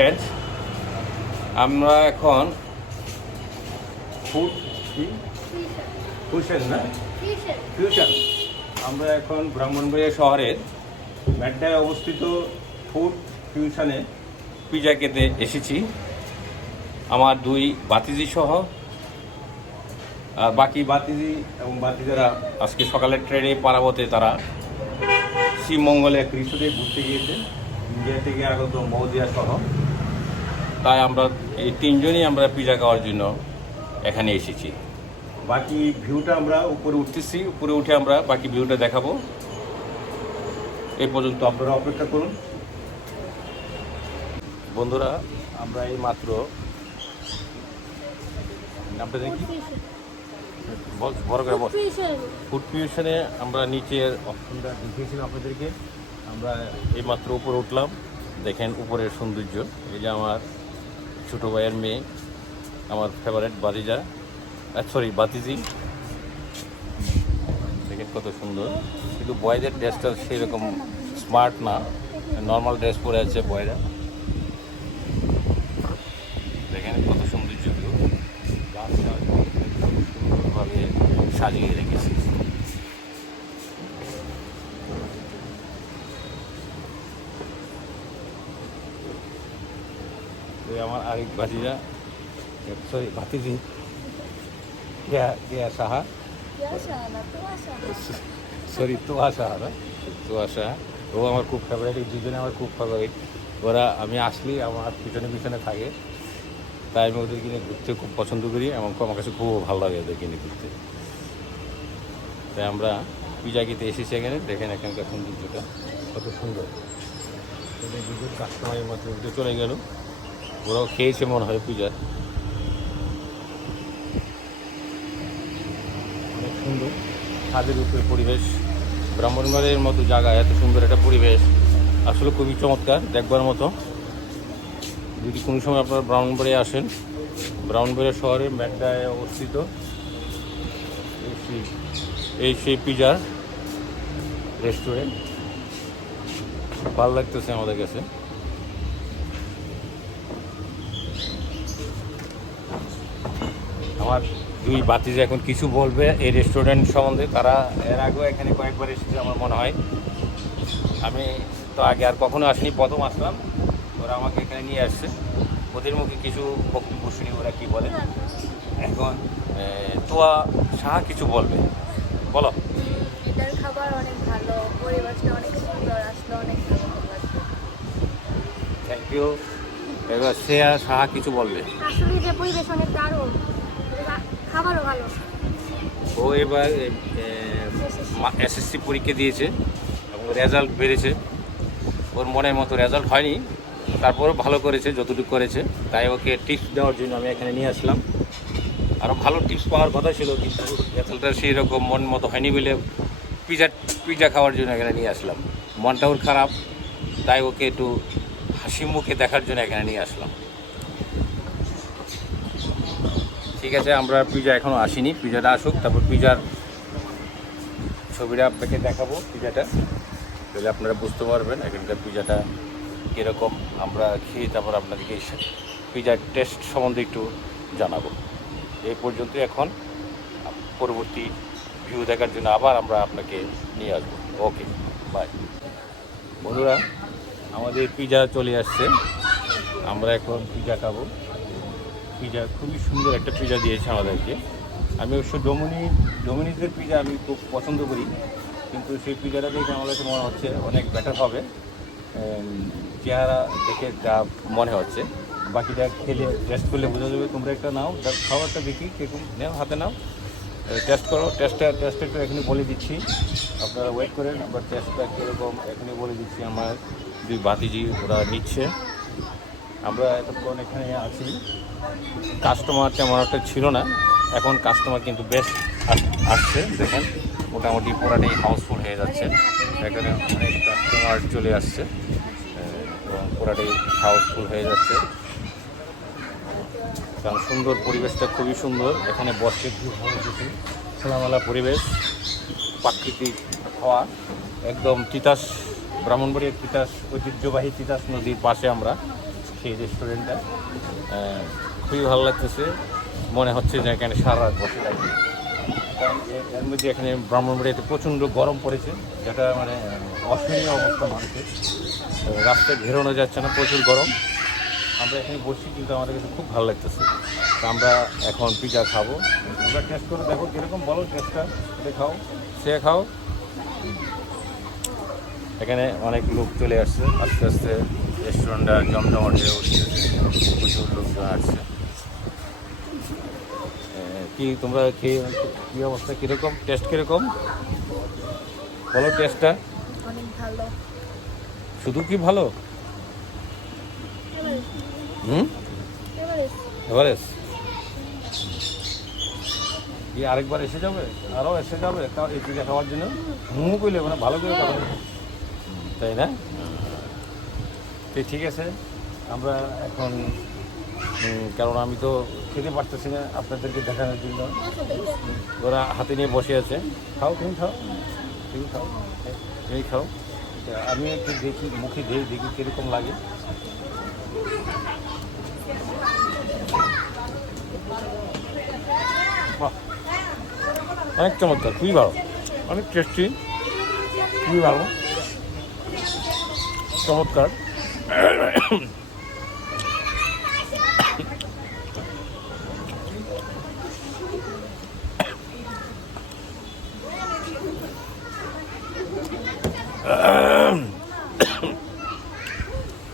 Friends, আমরা এখন food fusion না ফিউশন আমরা এখন ব্রাহ্মণবাড়িয়া শহরের মেড্ডায় অবস্থিত ফুড ফিউশনে পিজা খেতে এসেছি। আমার দুই বাতিজি সহ আর বাকি বাতিজি এবং বাতিজারা আজকে সকালের ট্রেনে পারাবতে তারা শ্রীমঙ্গলে এক রিসোর্টে ঘুরতে গিয়েছে, ইন্ডিয়া থেকে আগত মৌদিয়া সহ। তাই আমরা এই তিনজনই আমরা পিজা খাওয়ার জন্য এখানে এসেছি। বাকি ভিউটা আমরা উপরে উঠতেছি, উপরে উঠে আমরা বাকি ভিউটা দেখাবো। এই পর্যন্ত আপনারা অপেক্ষা করুন। বন্ধুরা, আমরা এই মাত্র নামটা দেখি বড় করে ফুড ফিউশনে আমরা নিচের অপশনটা দেখিয়েছিলাম আপনাদেরকে। আমরা এই মাত্র উপরে উঠলাম, দেখেন উপরের সৌন্দর্য। এই যে আমার ছোটো ভাইয়ের মেয়ে, আমার ফেভারিট বাতিজা, বাতিজি, দেখেন কত সুন্দর। কিন্তু বয়েদের ড্রেসটা সেই রকম স্মার্ট না, নর্মাল ড্রেস পরে আছে বয়েরা। দেখেন কত সৌন্দর্য, গাছটা সুন্দরভাবে সাজিয়ে রেখেছে। আমার আরেক ভাতিজা, ভাতিজি সাহা, তোয়া সাহা না, তোয়া সাহা। ও আমার খুব ফেভারিট, এই দুজনে আমার খুব ফেভারিট। ওরা আমি আসলেই আমার পিছনে পিছনে থাকে, তাই আমি ওদেরকে নিয়ে ঘুরতে খুব পছন্দ করি এবং আমার কাছে খুব ভালো লাগে ওদেরকে নিয়ে ঘুরতে। তাই আমরা পিজা খেতে এসেছি এখানে। দেখেন এখানকার সৌন্দর্যটা কত সুন্দর। ওদের দুজন কাস্টমারের মতো উঠে চলে গেল, ওরাও খেয়েছে মনে হয় পিজা। অনেক সুন্দর ছাদের উপরে পরিবেশ, ব্রাহ্মণবাড়িয়ার মতো জায়গা, এত সুন্দর একটা পরিবেশ আসলে খুবই চমৎকার, দেখবার মতো। যদি কোনো সময় আপনারা ব্রাহ্মণবাড়িয়া আসেন, ব্রাহ্মণবাড়িয়া শহরের মেড্ডায় অবস্থিত এই সেই পিজার রেস্টুরেন্ট। ভালো লাগতেছে আমাদের কাছে। আমার দুই বাতিজা এখন কিছু বলবে এই রেস্টুরেন্ট সম্বন্ধে। তারা এর আগেও এখানে কয়েকবার এসেছে আমার মনে হয়। আমি তো আগে আর কখনো আসিনি, প্রথম আসলাম। ওরা আমাকে এখানে নিয়ে আসছে, ওদের মুখে কিছু বক্তব্য শুনি ওরা কী বলে। এখন তোয়া সাহা কিছু বলবে, বলো। এটার খাবার অনেক ভালো, পরিবেশটা অনেক সুন্দর, আসলে অনেক ভালো লাগবে। Thank you. এবার শ্রেয়া সাহা কিছু বলবে। আসলে যে পরিবেশ অনেক দারুণ, খাবারও ভালো। ও এবার এসএসসি পরীক্ষা দিয়েছে এবং রেজাল্ট বেড়েছে। ওর মনের মতো রেজাল্ট হয়নি, তারপরও ভালো করেছে যতটুকু করেছে। তাই ওকে টিপস দেওয়ার জন্য আমি এখানে নিয়ে আসলাম। আরও ভালো টিপস পাওয়ার কথা ছিল, কিন্তু রেজাল্টটা সেই রকম মন মতো হয়নি বলে পিজা খাওয়ার জন্য এখানে নিয়ে আসলাম। মনটা ওর খারাপ, তাই ওকে একটু হাসি মুখে দেখার জন্য এখানে নিয়ে আসলাম। ঠিক আছে, আমরা পিজা এখনও আসিনি, পিজাটা আসুক, তারপর পিজার ছবিটা আপনাকে দেখাবো। পিজাটা তাহলে আপনারা বুঝতে পারবেন এখানকার পিজাটা কীরকম। আমরা খেয়ে তারপর আপনাদেরকে পিজার টেস্ট সম্বন্ধে একটু জানাবো। এই পর্যন্ত। এখন পরবর্তী ভিউ দেখার জন্য আবার আমরা আপনাকে নিয়ে আসবো। ওকে, বাই। বন্ধুরা, আমাদের পিজা চলে আসছে, আমরা এখন পিজা খাবো। পিজা খুবই সুন্দর একটা পিজা দিয়েছে আমাদেরকে। আমি অবশ্য ডোমিনিজের পিজা আমি খুব পছন্দ করি, কিন্তু সেই পিজাটা দেখে আমার কাছে মনে হচ্ছে অনেক বেটার হবে, চেহারা দেখে যা মনে হচ্ছে। বাকিটা খেলে টেস্ট করলে বোঝা যাবে। তোমরা একটা নাও, খাবারটা দেখি কিরকম, নেও, হাতে নাও, টেস্ট করো। টেস্টটা একটু এখনই বলে দিচ্ছি, আপনারা ওয়েট করেন। আবার টেস্টটা কীরকম এখনই বলে দিচ্ছি। আমার দুই ভাতিজি ওরা নিচ্ছে। আমরা এতক্ষণ এখানে আছি, কাস্টমার তেমন একটা ছিল না, এখন কাস্টমার কিন্তু বেশ আসছে। দেখেন মোটামুটি পুরাটাই হাউসফুল হয়ে যাচ্ছে। এখানে অনেক কাস্টমার চলে আসছে এবং পুরাটাই হাউসফুল হয়ে যাচ্ছে। কারণ সুন্দর পরিবেশটা খুবই সুন্দর। এখানে বসে খুব ভালো কিছু খোলামেলা পরিবেশ, প্রাকৃতিক হাওয়া। একদম তিতাস, ব্রাহ্মণবাড়িয়ার তিতাস, ঐতিহ্যবাহী তিতাস নদীর পাশে আমরা সেই রেস্টুরেন্টটা। খুবই ভালো লাগতেছে, মনে হচ্ছে যে এখানে সারা রাত বসে থাকি। কারণ এর মধ্যে এখানে ব্রাহ্মণবাড়িয়াতে প্রচণ্ড গরম পড়েছে, যেটা মানে অসহনীয় অবস্থা মানুষের। রাস্তায় বেরোনো যাচ্ছে না, প্রচুর গরম। আমরা এখানে বসি, কিন্তু আমাদের কাছে খুব ভালো লাগতেছে। তো আমরা এখন পিজা খাবো। আমরা টেস্ট করে দেখো কীরকম, বলো টেস্টটা, এটা খাও, সে খাও। এখানে অনেক লোক চলে আসছে, আস্তে আস্তে রেস্টুরেন্টটা জমজমাট হয়ে উঠছে, প্রচুর লোকজন আসছে। কি তোমরা খেয়ে কী অবস্থা, কীরকম টেস্ট, কীরকম বলো টেস্টটা? অনেক ভালো। শুধু কি ভালো? এভারেস্ট। এভারেস্ট কি আরেকবার এসে যাবে, আরও এসে যাবে এই পিজা খাওয়ার জন্য? কইলে মানে ভালো করে কথা বলবে, তাই না? তো ঠিক আছে, আমরা এখন কারণ আমি তো খেতে পারতেছি না আপনাদেরকে দেখানোর জন্য, ওরা হাতে নিয়ে বসে আছে। খাও, তুমি খাও, তুমি খাও, তুমি খাও। আমি একটু দেখি, মুখে দেখি কীরকম লাগে। বাহ, অনেক চমৎকার, খুবই ভালো, অনেক টেস্টি, খুবই ভালো, চমৎকার।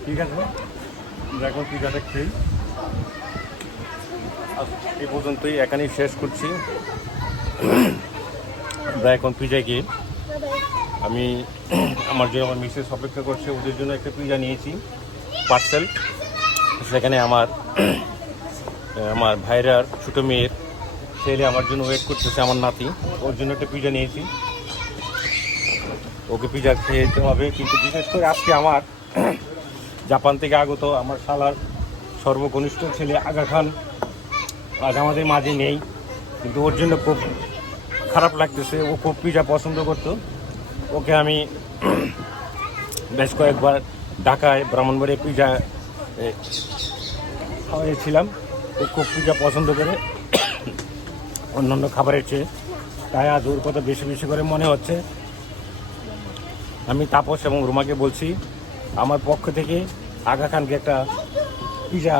ঠিক আছে, দেখো পিজাটা খেয়ে এই পর্যন্তই, এখানেই শেষ করছি। আমরা এখন পিজা গিয়ে আমি আমার জন্য আমার মিসেস অপেক্ষা করছে, ওদের জন্য একটা পিজা নিয়েছি পার্সেল। সেখানে আমার ভাইরার ছোটো মেয়ের ছেলে আমার জন্য ওয়েট করতেছে, আমার নাতি, ওর জন্য একটা পিজা নিয়েছি। ওকে পিজা খেতে হবে, কিন্তু বিশেষ করে আজকে আমার জাপান থেকে আগত আমার শালার সর্বকনিষ্ঠ ছেলে আগা খান আজ আমাদের মাঝে নেই, কিন্তু ওর জন্য খুব খারাপ লাগতেছে। ও খুব পিজা পছন্দ করতো, ওকে আমি বেশ কয়েকবার ঢাকায় ব্রাহ্মণবাড়িয়া পিজা খাওয়াইছিলাম। ও খুব পিজা পছন্দ করে অন্যান্য খাবারের চেয়ে, তাই আজ ওর কথা বেশি বেশি করে মনে হচ্ছে। আমি তাপস এবং রুমাকে বলছি আমার পক্ষ থেকে আগা খানকে একটা পিজা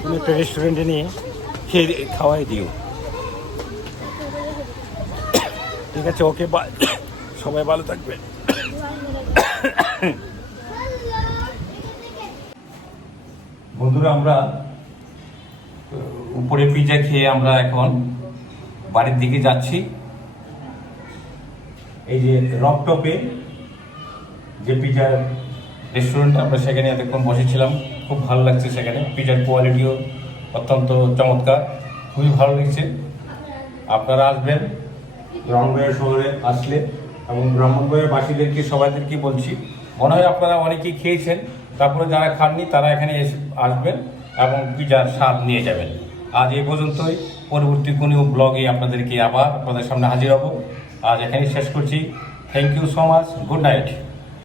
তুমি একটা রেস্টুরেন্টে নিয়ে খেয়ে খাওয়াই দিও, ঠিক আছে? ওকে, সবাই ভালো থাকবে। বন্ধুরা, আমরা উপরে পিজা খেয়ে আমরা এখন বাড়ির দিকে যাচ্ছি। এই যে রকটপে যে পিজার রেস্টুরেন্ট, আমরা সেখানে এতক্ষণ বসেছিলাম, খুব ভালো লাগছে। সেখানে পিজার কোয়ালিটিও অত্যন্ত চমৎকার, খুবই ভালো লাগছে। আপনারা আসবেন ব্রাহ্মণবাড়িয়া শহরে আসলে, এবং ব্রাহ্মণবাড়িয়ার বাসীদেরকে সবাইদেরকে বলছি, মনে হয় আপনারা অনেকেই খেয়েছেন, তারপরে যারা খাননি তারা এখানে এসে আসবেন এবং পিজার স্বাদ নিয়ে যাবেন। আজ এই পর্যন্তই, পরবর্তী কোনো ব্লগে আপনাদেরকে আবার আপনাদের সামনে হাজির হব। আজ এখানেই শেষ করছি। Thank you so much, good night.